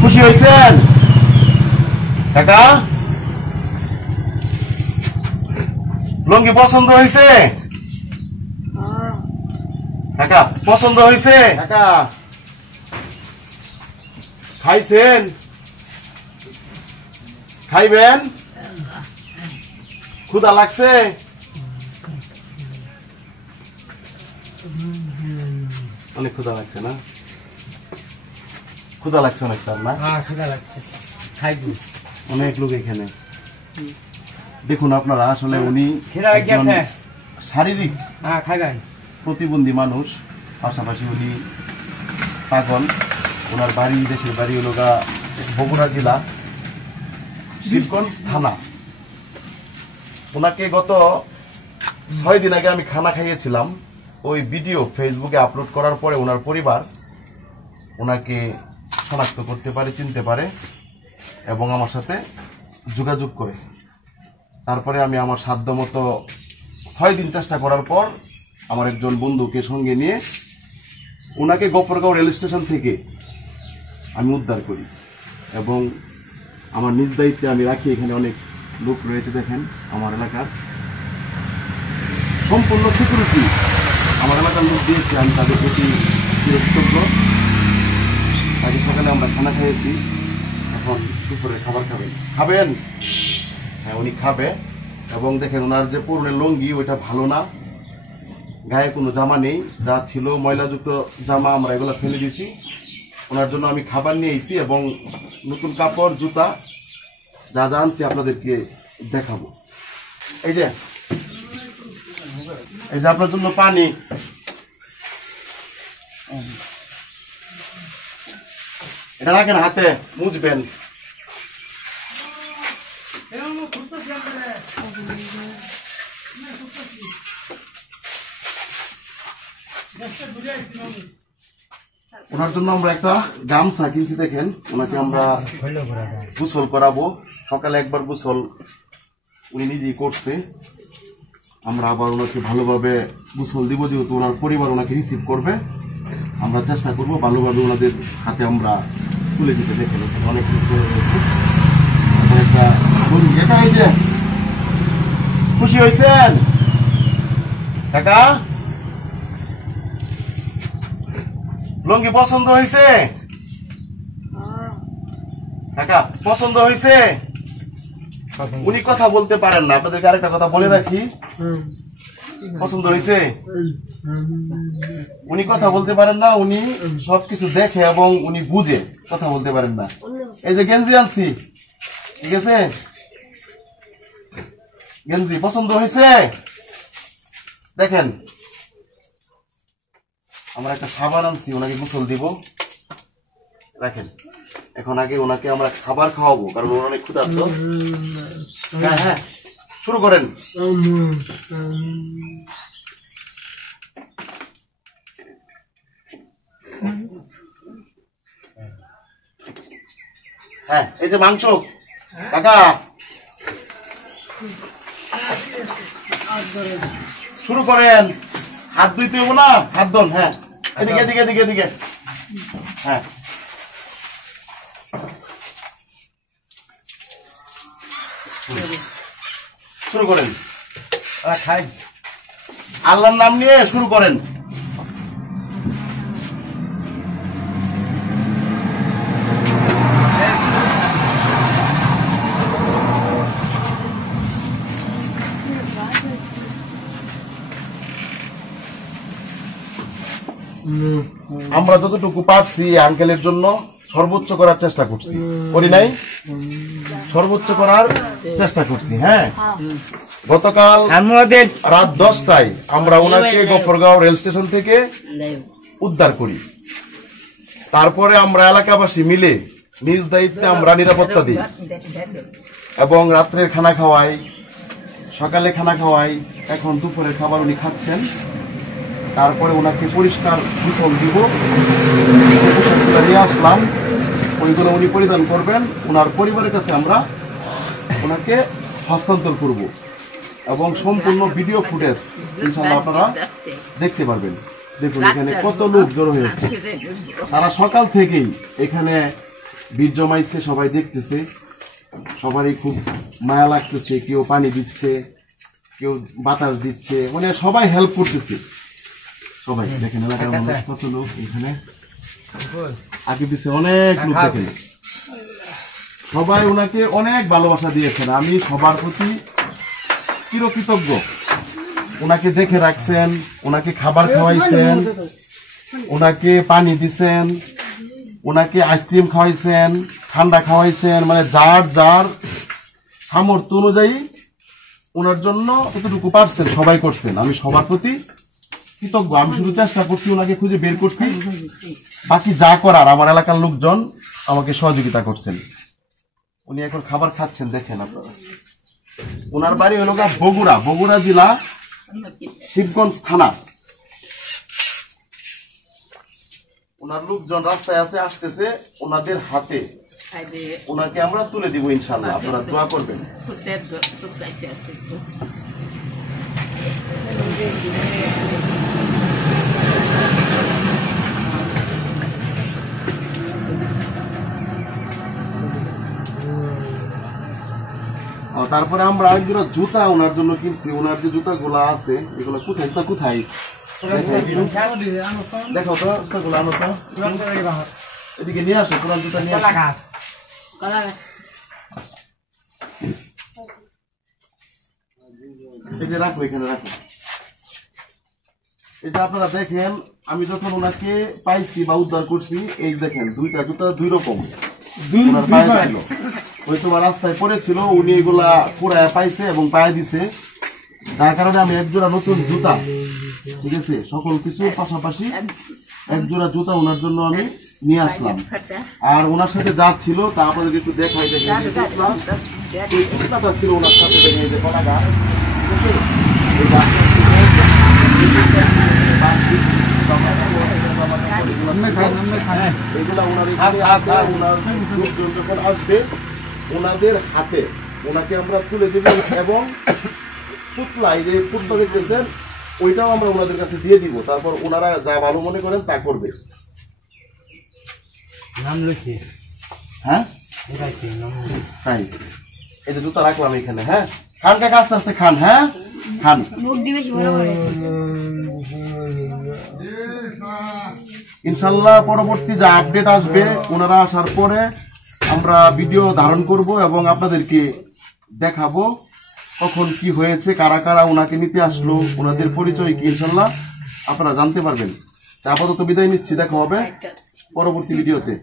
খুশি হয়েছেন কাকা? লুঙ্গি পছন্দ হয়েছে কাকা? পছন্দ হয়েছে কাকা? খাইছেন? খাইবেন? ক্ষুধা লাগছে? অনেক ক্ষুধা লাগছে না? ক্ষুধা লাগছে অনেক তার না? অনেক লোক এখানে। দেখুন আপনারা, আসলে উনি শারীরিক প্রতিবন্ধী মানুষ, পাশাপাশি উনি পাগল। ওনার বাড়ি, দেশের বাড়ি হলো বগুড়া জেলা শিবগঞ্জ থানা। ওনাকে গত 6 দিন আগে আমি খানা খাইয়েছিলাম। ওই ভিডিও ফেসবুকে আপলোড করার পরে ওনার পরিবার ওনাকে শনাক্ত করতে পারে, চিনতে পারে এবং আমার সাথে যোগাযোগ করে। তারপরে আমি আমার সাধ্য মতো 6 দিন চেষ্টা করার পর আমার একজন বন্ধুকে সঙ্গে নিয়ে ওনাকে গফরগাঁও রেল স্টেশন থেকে আমি উদ্ধার করি এবং আমার নিজ দায়িত্বে আমি রাখি। এখানে অনেক লোক রয়েছে, দেখেন আমার এলাকার সম্পূর্ণ সিকিউরিটি আমার এলাকার লোক দিয়েছে। আমি তাদের প্রতি কৃতজ্ঞ। আগে সকালে আমরা খানা খাইয়েছি, এখন দুপুরে খাবার খাবেন? হ্যাঁ, উনি খাবে। এবং দেখেন ওনার যে পুরনো লুঙ্গি ওইটা ভালো না, গায়ে কোনো জামা নেই, যা ছিল ময়লাযুক্ত জামা আমরা এগুলো ফেলে দিয়েছি। ওনার জন্য আমি খাবার নিয়ে এসেছি এবং নতুন কাপড়, জুতা যা যা আনছি আপনাদেরকে দেখাবো। এই যে আপনার জন্য পানি, এটা রাখেন, হাতে মুছবেন। ওনার জন্য আমরা একটা গামছা কিনছি, দেখেন। ওনাকে আমরা গোসল করাবো। সকালে একবার গোসল উনি নিজেই করছে। আমরা আবার ওনাকে ভালোভাবে গোসল দিব, যেহেতু ওনার পরিবার ওনাকে রিসিভ করবে। আমরা চেষ্টা করবো ভালোভাবে ওনাদের হাতে আমরা তুলে দিতে। দেখেন অনেক একটা এই যে, খুশি হয়েছেন কাকা? লুঙ্গি পছন্দ হয়েছে কাকা? পছন্দ হয়েছে? উনি কথা বলতে পারেন না, আপনাদেরকে আরেকটা কথা বলে রাখি। পছন্দ হয়েছে? উনি কথা বলতে পারেন না, উনি সবকিছু দেখে এবং উনি বুঝে, কথা বলতে পারেন না। এই যে গেঞ্জি আনছি, ঠিক আছে? গেঞ্জি পছন্দ হয়েছে? দেখেন আমরা একটা সাবান আনছি, ওনাকে গোসল দিব। রাখেন, এখন আগে ওনাকে আমরা খাবার খাওয়াবো, কারণ ওনার অনেক ক্ষুধার্ত। হ্যাঁ হ্যাঁ, শুরু করেন। হ্যাঁ, এই যে মাংস কাকা, শুরু করেন। হাত ধুইতে হবো না? হাত ধোন। হ্যাঁ, এদিকে এদিকে এদিকে এদিকে। হ্যাঁ, শুরু করেন। আল্লাহর নাম নিয়ে শুরু করেন। আমরা যতটুকু পারছি আঙ্কেলের জন্য সর্বোচ্চ করার চেষ্টা করছি, করি নাই? সর্বোচ্চ করার চেষ্টা করছি। হ্যাঁ, গতকাল রাত 10টায় আমরা ওনাকে গফরগাঁও রেল স্টেশন থেকে উদ্ধার করি। তারপরে আমরা এলাকাবাসী মিলে নিজ দায়িত্বে আমরা নিরাপত্তা দিই এবং রাত্রের খানা খাওয়াই, সকালে খানা খাওয়াই। এখন দুপুরের খাবার উনি খাচ্ছেন। তারপরে ওনাকে পরিষ্কার গোসল দিব, পোশাকগুলো নিয়ে আসলাম, ওইগুলো উনি পরিধান করবেন। ওনার পরিবারের কাছে আমরা ওনাকে হস্তান্তর করব এবং সম্পূর্ণ ভিডিও ফুটেজ ইনশাআল্লাহ আপনারা দেখতে পারবেন। দেখুন এখানে কত লোক জড়ো হয়েছে। তারা সকাল থেকেই এখানে বীর জমাইছে, সবাই দেখতেছে, সবারই খুব মায়া লাগতেছে, কেউ পানি দিচ্ছে, কেউ বাতাস দিচ্ছে, মানে সবাই হেল্প করতেছে। সবাই দেখেন এলাকার মানুষ কত লোক এখানে আগে পিছিয়ে অনেক লোক দেখেন, সবাই ওনাকে অনেক ভালোবাসা দিয়েছেন। আমি সবার প্রতি চিরকৃতজ্ঞ। ওনাকে দেখে রাখছেন, ওনাকে খাবার খাওয়াইছেন, ওনাকে পানি দিছেন, ওনাকে আইসক্রিম খাওয়াইছেন, ঠান্ডা খাওয়াইছেন, মানে যার যার সামর্থ্য অনুযায়ী ওনার জন্য কতটুকু পারছেন সবাই করছেন। আমি সবার প্রতি কৃতজ্ঞ। আমি শুধু চেষ্টা করছি, ওনাকে খুঁজে বের করছি, বাকি যা করার আমার এলাকার লোকজন আমাকে সহযোগিতা করছেন। উনি এখন খাবার খাচ্ছেন, দেখেন আপনারা। ওনার বাড়ি হলো বগুড়া, বগুড়া জেলা, শিবগঞ্জ থানা। ওনার লোকজন রাস্তায় আছে, আসতেছে, ওনাদের হাতে ওনাকে আমরা তুলে দিব ইনশাআল্লাহ। আপনারা দোয়া করবেন। তারপরে আমরা আরেকগুলো জুতা ওনার জন্য কিনছি। ওনার যে জুতা গুলা আছে এগুলো কোথায়, জুতা কোথায় দেখো তো, জুতাগুলো আনো তো, এদিকে নিয়ে আসো, পুরান জুতা নিয়ে আসো। এই যে রাখো, এখানে রাখো। এই যে আপনারা দেখেন, আমি যখন ওনাকে পাইছি বা উদ্ধার করছি, এই দেখেন দুইটা জুতা দুই রকম ওনার পায়ে ছিল। ওই তোমার রাস্তায় পড়েছিল, উনি এগুলা পুরায় পাইছে এবং পায়ে দিছে, যার কারণে আমি একজোড়া নতুন জুতা, ঠিক আছে, সকল কিছুর পাশাপাশি একজোড়া জুতা ওনার জন্য আমি নিয়ে আসলাম। আর ওনার সাথে যা ছিল তা আপনাদের একটু দেখাই। দেখেন এই জুতাটা ছিল ওনার সাথে, দেখেন এই যে পতাকা, ঠিক আছে, এগুলা ওনার যখন আসবে ওনাদের হাতে ওনাকে আমরা তুলে দেব, এবং পুতলা, এই যে পুতলা দেখতেছেন ওইটাও আমরা ওনাদের কাছে দিয়ে দিব। তারপর ওনারা যা ভালো মনে করেন তা করবে। হ্যাঁ তাই, এই যে জুতা রাখলাম এখানে। হ্যাঁ, খান কাকা, আস্তে আস্তে খান। হ্যাঁ খান। ইনশাল্লাহ পরবর্তী যা আপডেট আসবে, ওনারা আসার পরে আমরা ভিডিও ধারণ করব এবং আপনাদেরকে দেখাবো কখন কি হয়েছে, কারা কারা ওনাকে নিতে আসলো, ওনাদের পরিচয় কি, ইনশাল্লাহ আপনারা জানতে পারবেন। আপাতত বিদায় নিচ্ছি, দেখা হবে পরবর্তী ভিডিওতে।